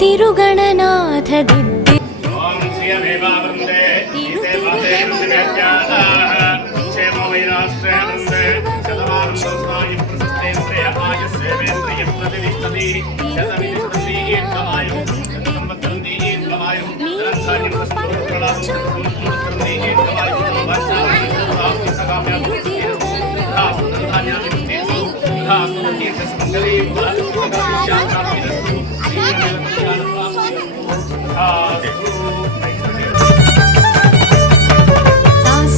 తిరుగణనాథ దిద్ది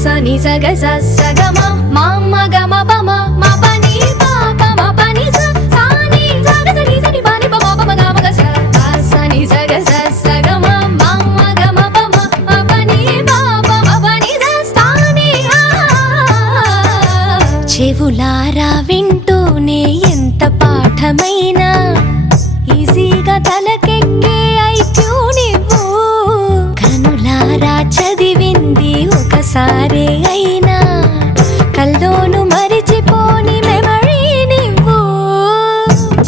సని సగ సగమ మామ గమ పమ మ పని పాప మ పని స సాని సగ సని సని పని పమ పమ గమ గ సని సగ సగమ మామ గమ పమ మ పని పాప మ పని స సాని చెవులారా వింటూనే ఎంత పాఠమైనా ఈజీగా తలకెక్కే ఐక్యూ నివ్వు కనులారా చదివింది ఒకసారే అయినా కల్లోను మరిచిపోని మెమరీ నివ్వు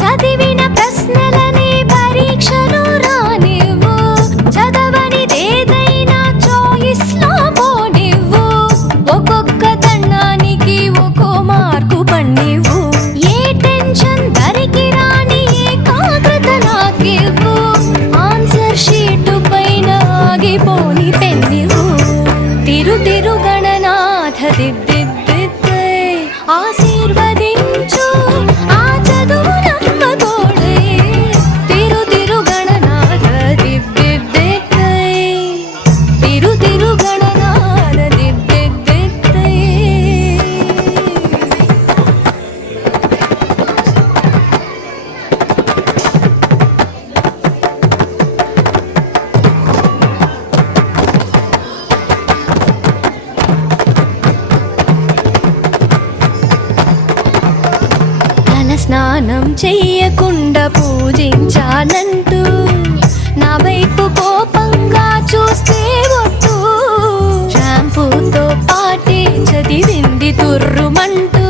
చదివిన ప్రశ్నలని పరీక్షలు రానివ్వు చదవనిదేదైనా చాయిస్ లో పోనివ్వు ఒక్కొక్క దండానికి ఒక్కో మార్కు పన్నివ్వు ఏ టెన్షన్ దరికి రాని ఏకాగ్రత నాకివ్వు ఆన్సర్ షీటు పైన ఆగిపోని పెన్నివ్వు తిరుగణనాథ దిద్దిద్దిద్దే ఆశీర్వదించు ఆ చదువు నమ్మతోడే తిరుగణనాథ దిద్దిద్దిద్దే తిరుగణనాథ దిద్దిద్దిద్దే స్నానం చెయ్యకుండా పూజించానంటూ నా వైపు కోపంగా చూస్తే ఒట్టు షాంపూతో పాటే చదివింది తుర్రుమంటూ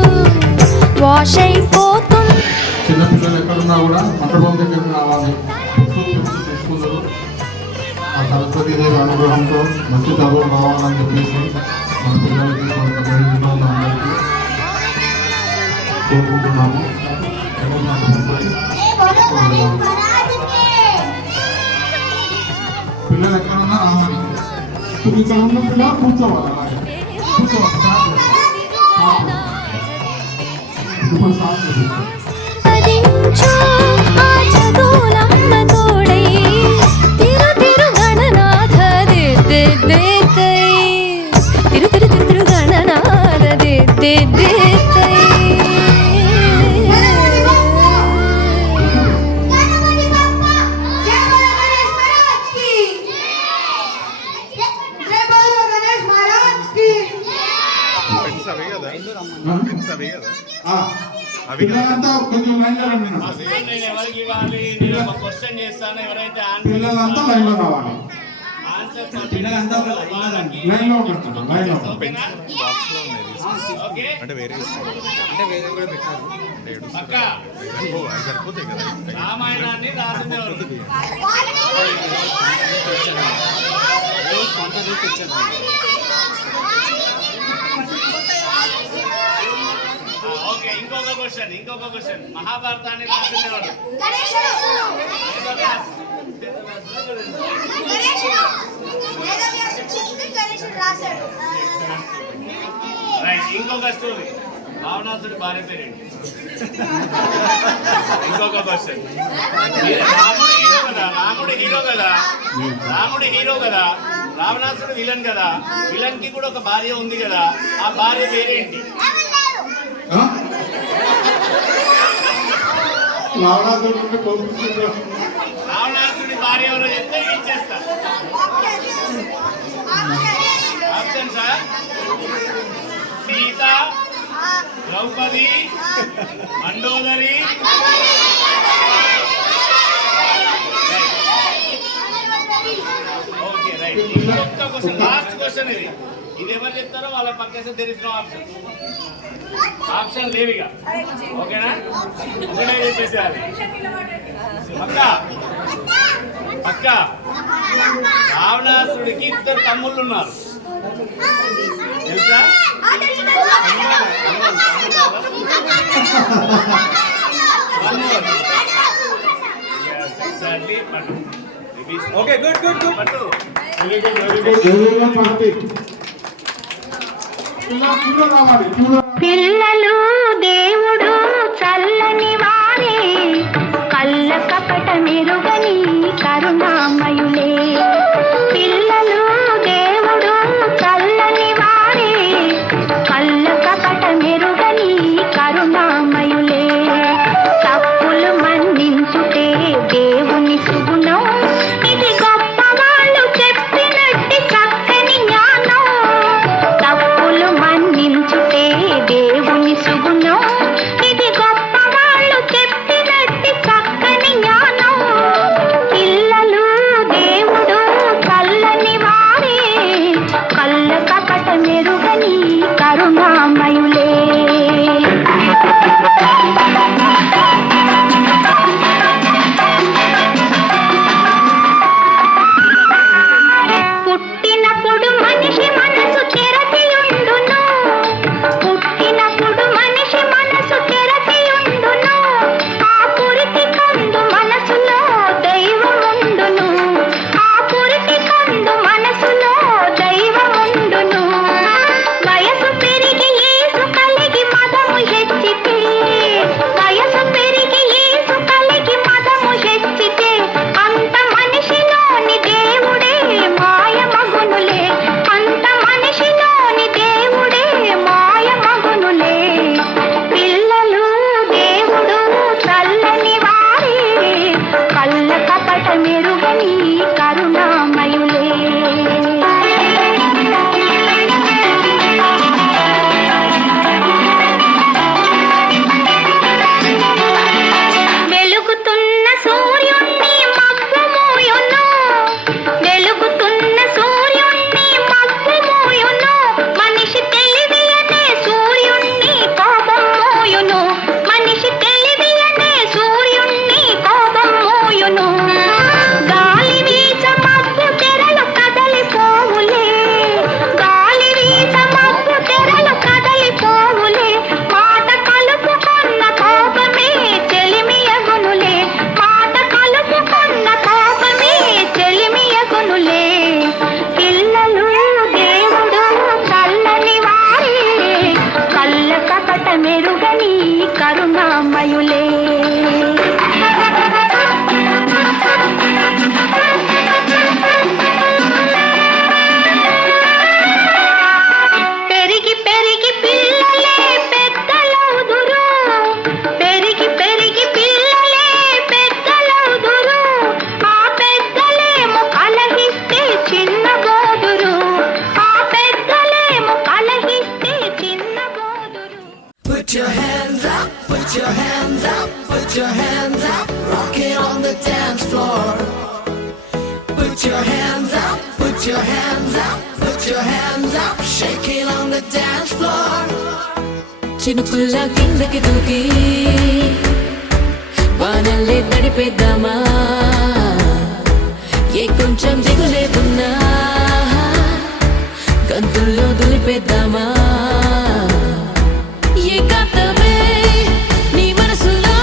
వాష్ అయిపోతుంది. చిన్నపిల్లలు ఎక్కడున్నా కూడా మండపం దగ్గర రావాలి, తీసుకుందరు ఆ సరస్వతి దేవి అనుగ్రహంతో మంచి చదువు రావాలని చెప్పేసి మన పిల్లలకి అందరికీ కోరుకుంటున్నాము. పిల్లలు ఎక్కడున్నా రావాలి. ఇక్కడ ఉన్న పిల్లలు కూర్చోవాలి. పిల్లలంతా కొంచెం లైన్లో రండి. పిల్లలంతా లైన్లో రావాలి. లైన్లో అంటే వేరే కూడా పెట్టారు. సరిపోతాయి కదా. రామాయణాన్ని ఇంకొక క్వశ్చన్ మహాభారతాన్ని రాసినవాడు ఇంకొక స్టోరీ రావణాసుడి భార్య పేరేంటి? ఇంకొక క్వశ్చన్ రాముడు హీరో కదా, రావణాసుడు విలన్ కదా, విలన్ కి కూడా ఒక భార్య ఉంది కదా, ఆ భార్య పేరేంటి? రావణాసుడి భార్య ఎవరో చెప్తే ఇచ్చేస్తా. Option sir Sita, Draupadi, Mandodari. Okay right. ఇంకొక క్వశ్చన్, లాస్ట్ క్వశ్చన్ ఇది. ఇది ఎవరు చెప్తారో వాళ్ళ పక్కేస్తే there is no option. Option లేవిగా. ఓకేనా? ఒకటే చెప్పేసేయాలి. పక్క పక్క. రావణాసుడికి ఇద్దరు తమ్ముళ్ళు ఉన్నారు తెలుసా? ఓకే గుడ్ గుడ్ గుడ్ పట్టు. Very good very good. ఎవరిలో పడతాయి క్యూలో రావాలి క్యూలో. పిల్లలు దేవుడు చల్లని వారే, కళ్ళ కపట మెరుగని కరుణామయులే. పిల్లలు దేవుడు చల్లని వారే, కళ్ళ కపట మెరుగని కరుణామయులే. తప్పులు మన్నించుటే దేవుని సుగుణం, ఇది గొప్ప వాళ్ళు చెప్పినట్టి చక్కని జ్ఞానం. తప్పులు మన్నించుటే దేవుని సుగుణం, ఇది గొప్ప వాళ్ళు చెప్పినట్టి చక్కని జ్ఞానం. పిల్లలు దేవుడు చల్లని వారే, కళ్ళ కపట మెరుగని కరుణామయులే. పుట్టినప్పుడు మనిషి మనసు తెరచియుండును, పుట్టినప్పుడు మనిషి మనసు తెరచియుండును. ఆ పురిటి కందు మనసులో దైవముండును, ఆ పురిటి కందు మనసులో దైవముండును. వయసు పెరిగి యేసు కలిగి మదము హెచ్చితే, వయసు పెరిగి యేసు కలిగి మదము హెచ్చితే, అంత మనిషిలోని దేవుడే మాయమగునులే, అంత మనిషిలోని దేవుడే మాయమగునులే. పిల్లలు దేవుడు చల్లని వారే, కళ్ళ కపట మెరుగని కరుణామయులే. వెలుగుతున్న సూర్యుణ్ణి మబ్బు మోయును, వెలుగుతున్న సూర్యుణ్ణి మబ్బు మోయును. మనిషి తెలివి అనే సూర్యుణ్ణి కోపం మోయును, మనిషి తెలివి అనే సూర్యుణ్ణి కోపం మోయును. గాలి వీచ మబ్బు తెరలు కదలిపోవులే, గాలి వీచ మబ్బు తెరలు కదలిపోవులే. మాట కలుపుకున్న కోపమే చెలిమియగునులే, మాట కలుపుకున్న కోపమే చెలిమియగునులే. పిల్లలు దేవుడు చల్లని వారే, కళ్ళ కపట మెరుగని కరుణామయులే. పెరిగి పెరిగి పిల్లలే పెద్దలవుదురు, పెరిగి పెరిగి పిల్లలే పెద్దలవుదురు. ఆ పెద్దలేమో కలహిస్తే చిన్నబోదురు, ఆ పెద్దలేమో కలహిస్తే చిన్నబోదురు. Put your hands up, put your hands up, put your hands up, rocking on the dance floor. Put your hands up, put your hands up, put your hands up, shaking on the dance floor. చినుకుల్లా కిందకి దూకి వానల్లే తడిపేద్దామా, ఏ కొంచెం దిగులే ఉన్నా గంతుల్లో దులిపేద్దామా. ఏకాంతమే నీ మనసులో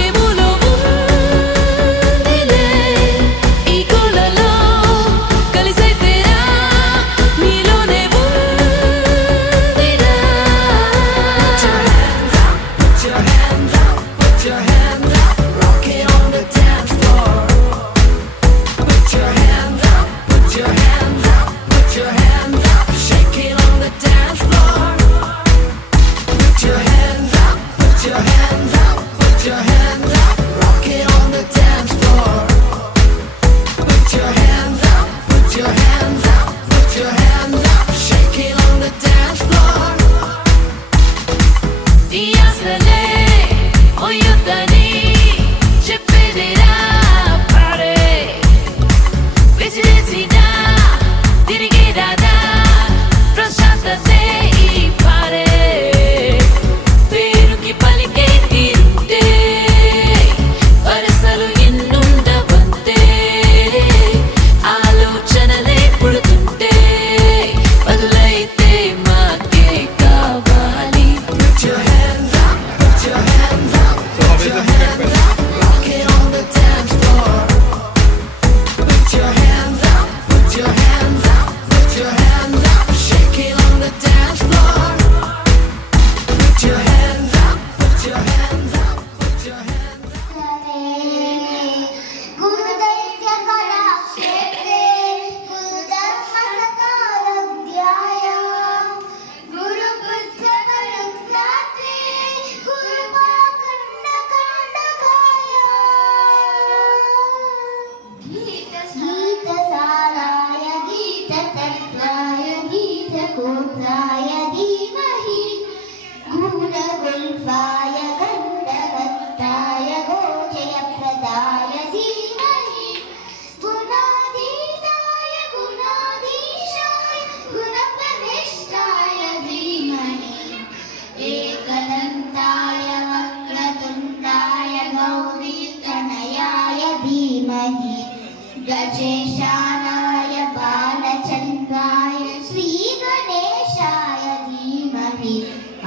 ఏ మూలో ఉందిలే, ఈ కోలలో కలిసైతేరా నీలోనే ఉందిరా. Put your hands up, put your hands up, rocking on the dance floor. Put your hands up, put your hands up, put your hands up, shaking on the dance floor.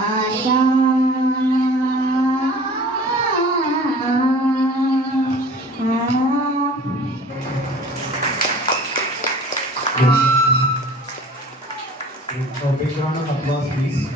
ASHA A big round of applause, please.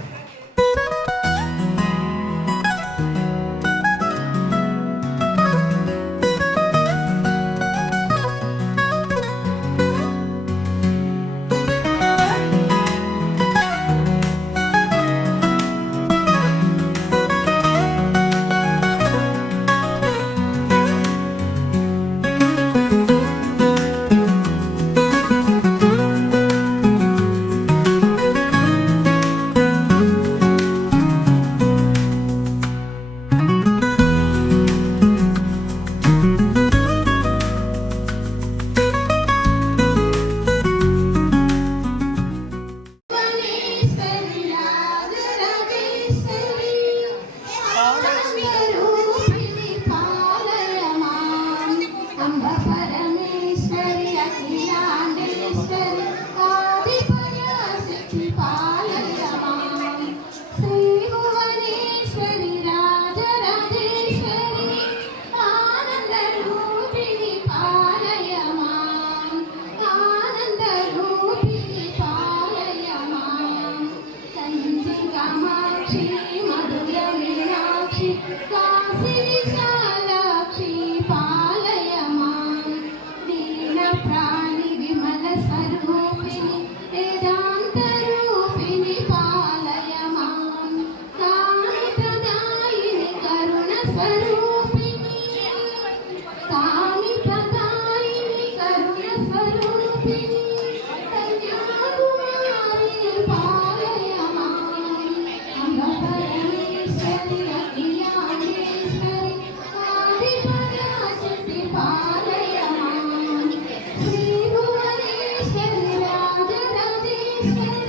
Shri Bhuvaneswari Rajarajeshwari